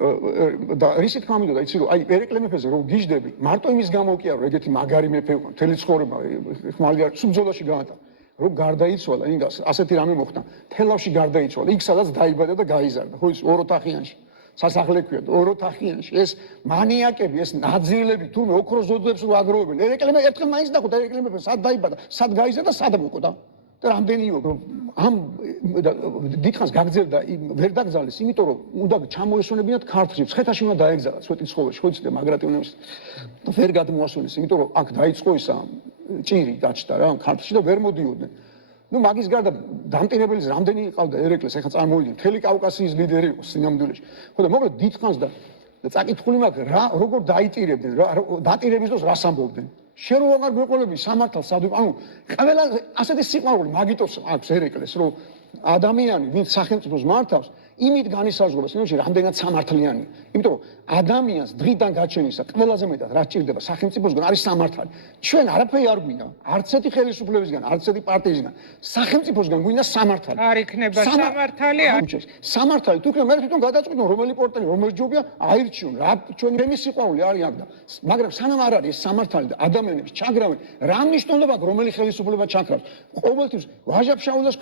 და რისი თქმა მინდოდა, იცი რომ აი ერეკლე მეფეზე რომ გიждები, მარტო იმის გამო კი არა, ეგეთი მაგარი მეფე იყო, მთელი ცხოვრება ხმალია სუბძოლაში გაატარა. რომ გარდაიცვალა, ინდას ასეთი რამე მოხდა. თელავში გარდაიცვალა, იქ სადაც დაიბადა და გაიზარდა, ხო ის ოროთახიანში. სასახლე ქვია, ოროთახიანში. ეს მანიაკები, ეს ნაძილები, თურმე ოქროს ზოდებს რო აგროვებენ. ერეკლე მე ერთხელ მაინც დახვდა ერეკლე მეფე, სად დაიბადა, სად გაიზარდა, სად მოკვდა. და რამდენი იყო ამ დიდხანს გაგრძელდა ვერ დაგზავნეს, იმიტომ რომ უნდა ჩამოესვენებინათ ქართლში, ცხეთაში უნდა დაეგზავნათ სვეტის ცხოველში, ხო იცით მაგრატიონებს ვერ გადმოასვენეს, იმიტომ რომ აქ დაიწყო ისა ჭირი გაჩნდა რა ქართლში და ვერ მოდიოდნენ. ნუ მაგის გარდა დამტირებელიც რამდენი ყავდა ერეკლეს, ახლა წარმოვიდგინე, მთელი კავკასიის ლიდერი იყო სინამდვილეში. ხო და მოკლედ დიდხანს და წაკითხული მაქვს რა როგორ დაიტირებდნენ, დატირების დროს რას ამბობდნენ. შენ რო აღარ გვეყოლები სამართალს სადვი, ანუ ყველა ასეთი სიყვარული მაგიტოს აქვს ერეკლეს, რომ ადამიანი, ვინც სახელმწიფოს მართავს, იმით განისაზღვრება, სინამდვილეში რამდენად სამართლიანია. იმიტომ რომ ადამიანს დღიდან გაჩენისა ყველაზე მეტად რაც ჭირდება სახელმწიფოსგან არის სამართალი. ჩვენ არაფერი არ გვინდა, არც ერთი ხელისუფლებისგან, არც ერთი პარტიისგან. სახელმწიფოსგან გვინდა სამართალი. არ იქნება სამართალი. სამართალი თუ იქნება, მე თვითონ გადაწყვეტონ რომელი პორტალი, რომელი ჯობია აირჩიონ. რა ჩვენი მემი სიყვარული არის აქ და მაგრამ სანამ არ არის სამართალი და ადამიანებს ჩაგრავენ, რა მნიშვნელობა აქვს რომელი ხელისუფლება ჩაქრავს. ყოველთვის ვაჟა-ფშაველას